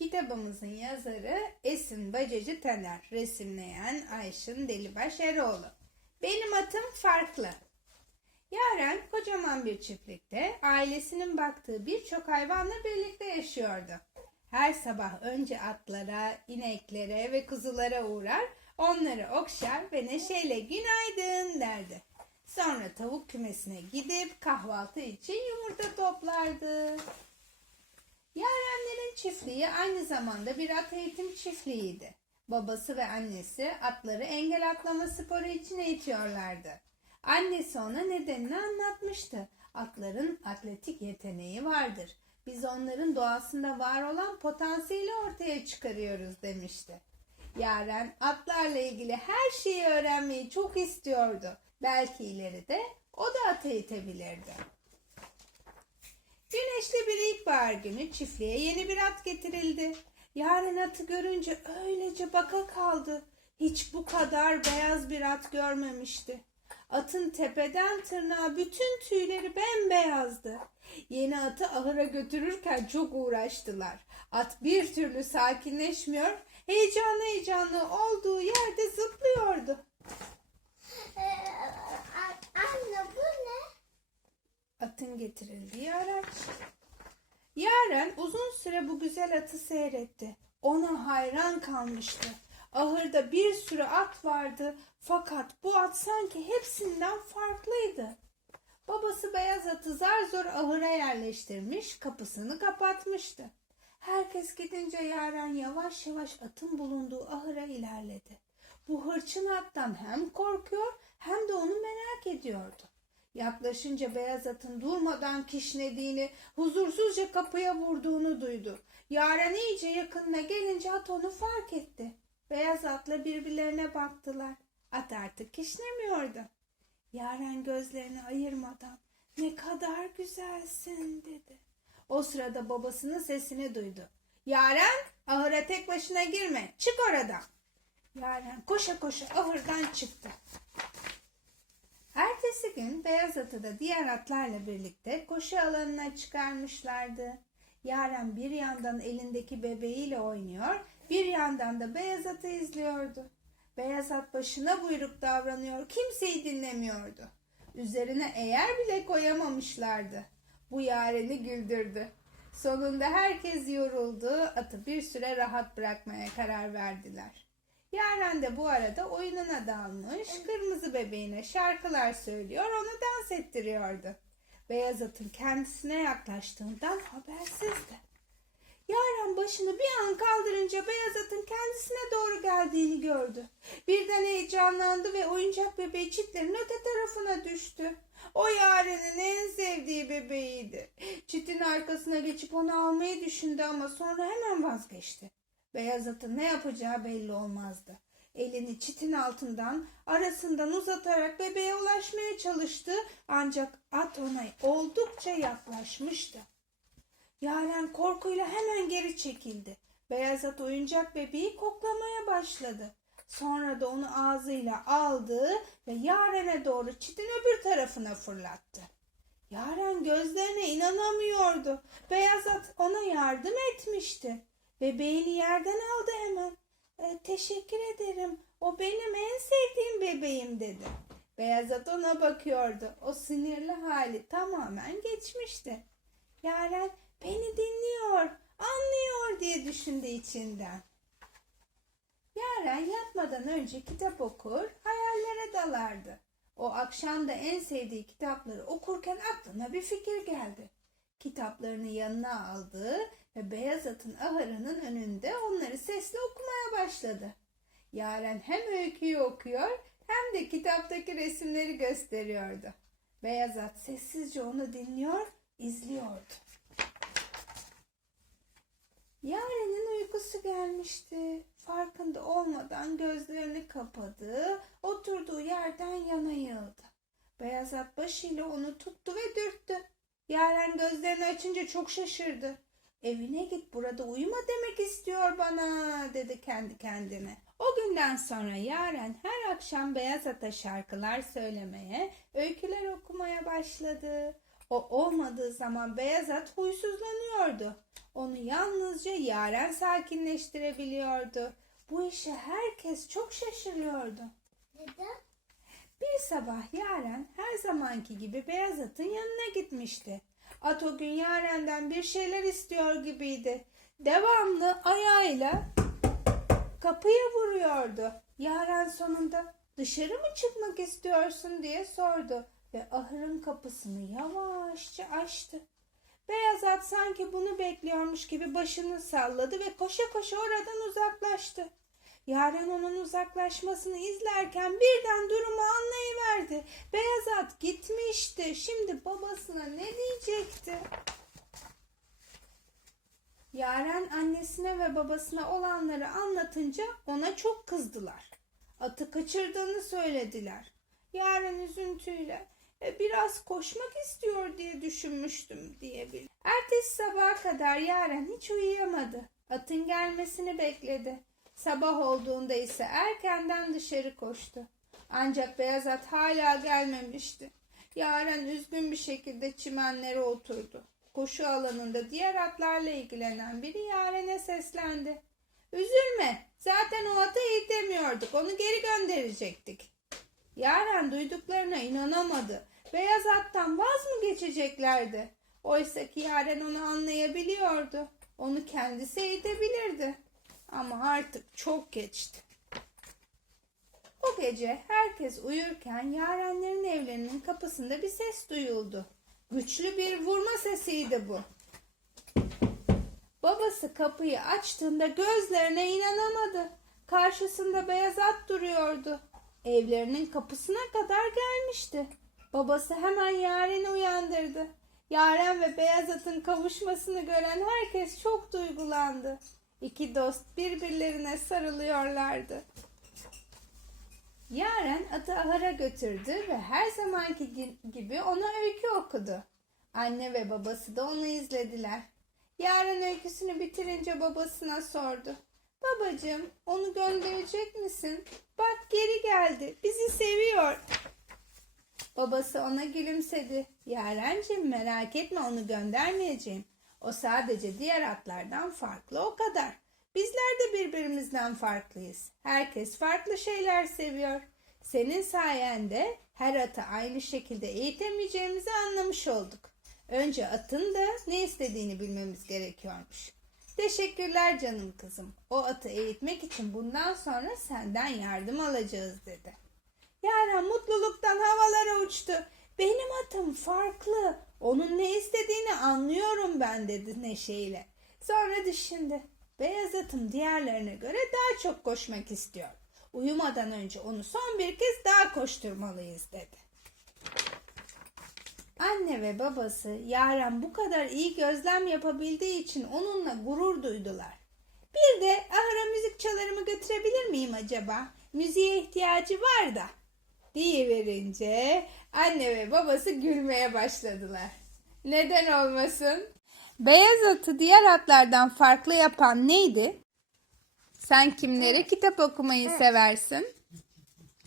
Kitabımızın yazarı Esin Bacacı Taner, resimleyen Ayşın Delibaş Eroğlu. Benim atım farklı. Yaren kocaman bir çiftlikte ailesinin baktığı birçok hayvanla birlikte yaşıyordu. Her sabah önce atlara, ineklere ve kuzulara uğrar, onları okşar ve neşeyle günaydın derdi. Sonra tavuk kümesine gidip kahvaltı için yumurta toplardı. Yarenlerin çiftliği aynı zamanda bir at eğitim çiftliğiydi. Babası ve annesi atları engel atlama sporu için eğitiyorlardı. Annesi ona nedenini anlatmıştı. Atların atletik yeteneği vardır. Biz onların doğasında var olan potansiyeli ortaya çıkarıyoruz demişti. Yaren atlarla ilgili her şeyi öğrenmeyi çok istiyordu. Belki ileride o da at eğitebilirdi. Güneşli bir ilkbahar günü çiftliğe yeni bir at getirildi. Yarın atı görünce öylece baka kaldı. Hiç bu kadar beyaz bir at görmemişti. Atın tepeden tırnağa bütün tüyleri bembeyazdı. Yeni atı ahıra götürürken çok uğraştılar. At bir türlü sakinleşmiyor, heyecanlı heyecanlı olduğu yerde zıplıyordu. Ee, a- Anne bu ne? Atın getirildiği araç. Yaren uzun süre bu güzel atı seyretti. Ona hayran kalmıştı. Ahırda bir sürü at vardı fakat bu at sanki hepsinden farklıydı. Babası beyaz atı zar zor ahıra yerleştirmiş, kapısını kapatmıştı. Herkes gidince Yaren yavaş yavaş atın bulunduğu ahıra ilerledi. Bu hırçın attan hem korkuyor hem de onu merak ediyordu. Yaklaşınca beyaz atın durmadan kişnediğini, huzursuzca kapıya vurduğunu duydu. Yaren iyice yakınına gelince at onu fark etti. Beyaz atla birbirlerine baktılar. At artık kişnemiyordu. Yaren gözlerini ayırmadan ne kadar güzelsin dedi. O sırada babasının sesini duydu. Yaren ahıra tek başına girme çık oradan. Yaren koşa koşa ahırdan çıktı. Ertesi gün beyaz atı da diğer atlarla birlikte koşu alanına çıkarmışlardı. Yaren bir yandan elindeki bebeğiyle oynuyor, bir yandan da beyaz atı izliyordu. Beyaz at başına buyruk davranıyor, kimseyi dinlemiyordu. Üzerine eğer bile koyamamışlardı. Bu Yaren'i güldürdü. Sonunda herkes yoruldu, atı bir süre rahat bırakmaya karar verdiler. Yaren de bu arada oyununa dalmış, kırmızı bebeğine şarkılar söylüyor, onu dans ettiriyordu. Beyaz atın kendisine yaklaştığından habersizdi. Yaren başını bir an kaldırınca beyaz atın kendisine doğru geldiğini gördü. Birden heyecanlandı ve oyuncak bebeği çitlerin öte tarafına düştü. O Yaren'in en sevdiği bebeğiydi. Çitin arkasına geçip onu almayı düşündü ama sonra hemen vazgeçti. Beyaz atın ne yapacağı belli olmazdı. Elini çitin altından arasından uzatarak bebeğe ulaşmaya çalıştı ancak at ona oldukça yaklaşmıştı. Yaren korkuyla hemen geri çekildi. Beyaz at oyuncak bebeği koklamaya başladı. Sonra da onu ağzıyla aldı ve Yaren'e doğru çitin öbür tarafına fırlattı. Yaren gözlerine inanamıyordu. Beyaz at ona yardım etmişti. Bebeğini yerden aldı hemen. "E, teşekkür ederim. O benim en sevdiğim bebeğim dedi. Beyaz at ona bakıyordu. O sinirli hali tamamen geçmişti. Yaren beni dinliyor, anlıyor diye düşündü içinden. Yaren yatmadan önce kitap okur, hayallere dalardı. O akşam da en sevdiği kitapları okurken aklına bir fikir geldi. Kitaplarını yanına aldı ve beyaz atın ahırının önünde onları sesli okumaya başladı. Yaren hem öyküyü okuyor hem de kitaptaki resimleri gösteriyordu. Beyaz at sessizce onu dinliyor, izliyordu. Yaren'in uykusu gelmişti. Farkında olmadan gözlerini kapadı, oturduğu yerden yana yığıldı. Beyaz at başıyla onu tuttu ve dürttü. Yaren gözlerini açınca çok şaşırdı. Evine git burada uyuma demek istiyor bana dedi kendi kendine. O günden sonra Yaren her akşam Beyaz At'a şarkılar söylemeye, öyküler okumaya başladı. O olmadığı zaman beyaz at huysuzlanıyordu. Onu yalnızca Yaren sakinleştirebiliyordu. Bu işe herkes çok şaşırıyordu. Neden? Bir sabah Yaren her zamanki gibi beyaz atın yanına gitmişti. At o gün Yaren'den bir şeyler istiyor gibiydi. Devamlı ayağıyla kapıya vuruyordu. Yaren sonunda dışarı mı çıkmak istiyorsun diye sordu ve ahırın kapısını yavaşça açtı. Beyaz at sanki bunu bekliyormuş gibi başını salladı ve koşa koşa oradan uzaklaştı. Yaren onun uzaklaşmasını izlerken birden durumu anlayıverdi. Beyaz at gitmişti. Şimdi babasına ne diyecekti? Yaren annesine ve babasına olanları anlatınca ona çok kızdılar. Atı kaçırdığını söylediler. Yaren üzüntüyle "E, biraz koşmak istiyor diye düşünmüştüm diyebilir. Ertesi sabaha kadar Yaren hiç uyuyamadı. Atın gelmesini bekledi. Sabah olduğunda ise erkenden dışarı koştu. Ancak beyaz at hala gelmemişti. Yaren üzgün bir şekilde çimenlere oturdu. Koşu alanında diğer atlarla ilgilenen biri Yaren'e seslendi. Üzülme, zaten o atı eğitemiyorduk, onu geri gönderecektik. Yaren duyduklarına inanamadı. Beyaz attan vaz mı geçeceklerdi? Oysa ki Yaren onu anlayabiliyordu. Onu kendisi eğitebilirdi. Ama artık çok geçti. O gece herkes uyurken Yarenlerin evlerinin kapısında bir ses duyuldu. Güçlü bir vurma sesiydi bu. Babası kapıyı açtığında gözlerine inanamadı. Karşısında beyaz at duruyordu. Evlerinin kapısına kadar gelmişti. Babası hemen Yaren'i uyandırdı. Yaren ve beyaz atın kavuşmasını gören herkes çok duygulandı. İki dost birbirlerine sarılıyorlardı. Yaren atı ahıra götürdü ve her zamanki gi- gibi ona öykü okudu. Anne ve babası da onu izlediler. Yaren öyküsünü bitirince babasına sordu. Babacığım onu gönderecek misin? Bak geri geldi. Bizi seviyor. Babası ona gülümsedi. Yarenciğim merak etme onu göndermeyeceğim. O sadece diğer atlardan farklı o kadar. Bizler de birbirimizden farklıyız. Herkes farklı şeyler seviyor. Senin sayende her atı aynı şekilde eğitemeyeceğimizi anlamış olduk. Önce atın da ne istediğini bilmemiz gerekiyormuş. Teşekkürler canım kızım. O atı eğitmek için bundan sonra senden yardım alacağız dedi. Yaren mutluluktan havalara uçtu. Benim atım farklı. Onun ne istediğini anlıyorum ben dedi neşeyle. Sonra düşündü. Beyaz atım diğerlerine göre daha çok koşmak istiyor. Uyumadan önce onu son bir kez daha koşturmalıyız dedi. Anne ve babası Yaren bu kadar iyi gözlem yapabildiği için onunla gurur duydular. Bir de ahıra müzik çalarımı götürebilir miyim acaba? Müziğe ihtiyacı var da. Verince anne ve babası gülmeye başladılar. Neden olmasın? Beyaz atı diğer atlardan farklı yapan neydi? Sen kimlere kitap okumayı seversin?